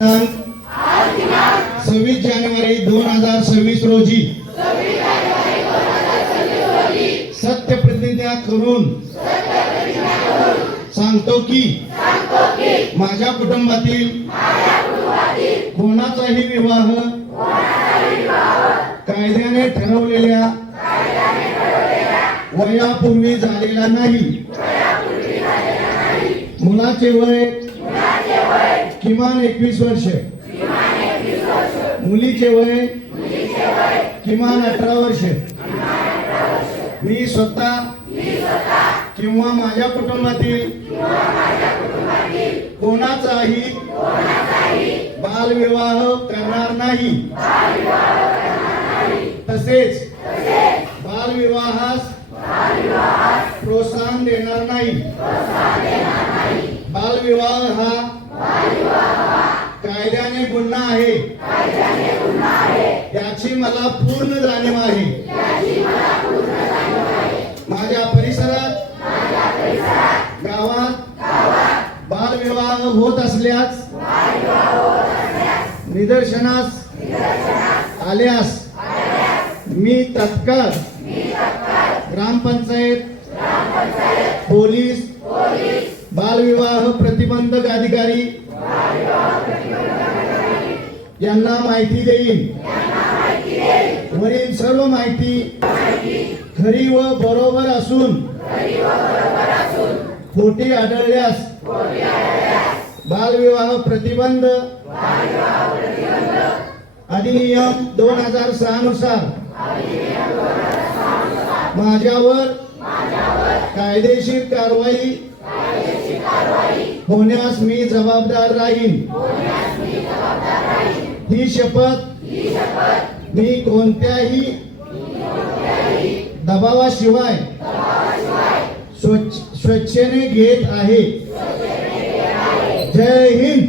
दिनांक सव्वीस जानेवारी दोन हजार सव्वीस रोजी सत्य प्रतिज्ञा करून सांगतो की माझ्या कुटुंबातील कोणाचाही विवाह कायद्याने ठरवलेल्या वयापूर्वी झालेला नाही. मुलाचे वय किमान एकवीस वर्ष. मुलीचे वय किमान अठरा वर्ष. मी स्वतः किंवा माझ्या कुटुंबातील कोणाचाही बालविवाह करणार नाही. तसेच बालविवाहास प्रोत्साहन देणार नाही. बालविवाह हा कायद्याने गुन्हा आहे. याची मला पूर्ण जाणीव आहे. माझ्या परिसरात गावात बालविवाह होत असल्यास निदर्शनास आल्यास मी तत्काळ ग्रामपंचायत पोलीस बालविवाह प्रतिबंधक अधिकारी यांना माहिती देईन. वरील सर्व माहिती खरी व बरोबर असून खोटी आढळल्यास बालविवाह प्रतिबंध अधिनियम दोन हजार सहा नुसार माझ्यावर कायदेशीर कारवाई होण्यास मी जबाबदार राहीन. ही शपथ मी कोणत्याही दबावाशिवाय स्वच्छ स्वच्छेने घेत आहे. जय हिंद.